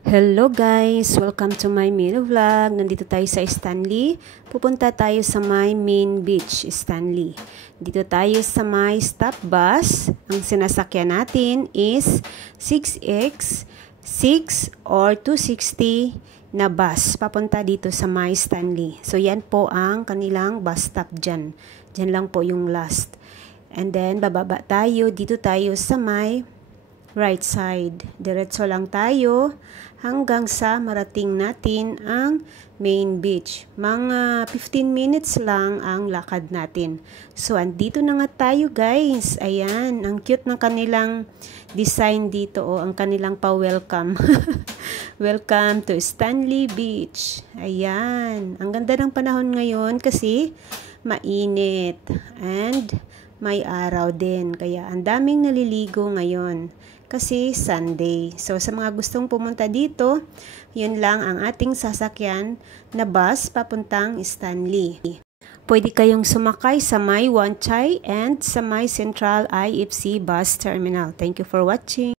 Hello guys! Welcome to my mini vlog. Nandito tayo sa Stanley. Pupunta tayo sa my main beach, Stanley. Dito tayo sa my stop bus. Ang sinasakyan natin is 6X, 6 or 260 na bus. Papunta dito sa my Stanley. So yan po ang kanilang bus stop dyan. Dyan lang po yung last. And then bababa tayo. Dito tayo sa my right side. Diretso lang tayo hanggang sa marating natin ang main beach. Mga 15 minutes lang ang lakad natin. So, andito na nga tayo guys. Ayan, ang cute ng kanilang design dito. Oh, ang kanilang pa-welcome. Welcome to Stanley Beach. Ayan, ang ganda ng panahon ngayon kasi mainit. And may araw din. Kaya ang daming naliligo ngayon. Kasi Sunday. So, sa mga gustong pumunta dito, yun lang ang ating sasakyan na bus papuntang Stanley. Pwede kayong sumakay sa my Wan Chai and sa my Central IFC bus terminal. Thank you for watching.